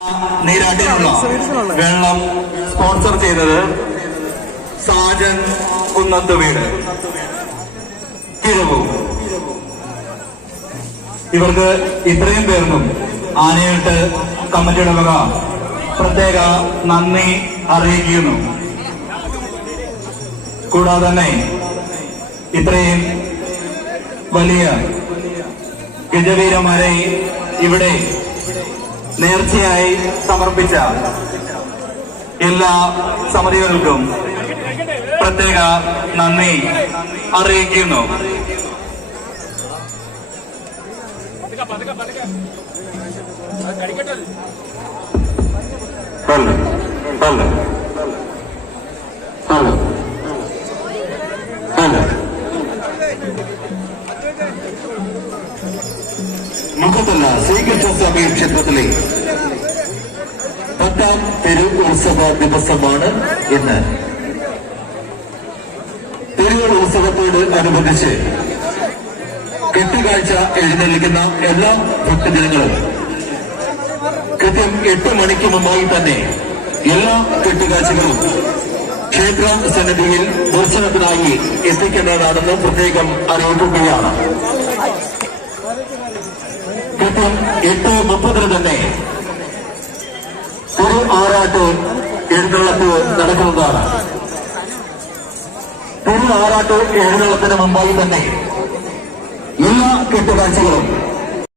നീരാട്ടിനുള്ള വെള്ളം സ്പോൺസർ ചെയ്തത് സാജൻ കുന്നത്ത് വീട് കിഴവും. ഇവർക്ക് ഇത്രയും പേർക്കും ആനയിട്ട് കമ്മിറ്റിയുടെ വക പ്രത്യേക നന്ദി അറിയിക്കുന്നു. കൂടാതെ തന്നെ ഇത്രയും വലിയ ഗജവീരന്മാരെ ഇവിടെ നേർച്ചയായി സമർപ്പിച്ച എല്ലാ സമിതികൾക്കും പ്രത്യേക നന്ദി അറിയിക്കുന്നു. മുഖത്തല്ല ശ്രീകൃഷ്ണസ്വാമി ക്ഷേത്രത്തിലെ 10ാം തെരു ഉത്സവ ദിവസമാണ് ഇന്ന്. തെരു ഉത്സവത്തോട് അനുബന്ധിച്ച് കെട്ടുകാഴ്ച എഴുന്നള്ളിക്കുന്ന എല്ലാ ഭക്തജനങ്ങളും കൃത്യം 8 മണിക്ക് മുമ്പായി തന്നെ എല്ലാ കെട്ടുകാഴ്ചകളും ക്ഷേത്ര സന്നിധിയിൽ ദർശനത്തിനായി എത്തിക്കേണ്ടതാണെന്ന് പ്രത്യേകം അറിയിക്കുകയാണ്. കൃത്യം 8:30 തന്നെ ഒരു ആറാട്ട് എഴുന്നള്ളത്ത് നടക്കുന്നതാണ്. ഒരു ആറാട്ട് എഴുന്നള്ളത്തിന് മുമ്പായി തന്നെ എല്ലാ കെട്ടുകാഴ്ചകളും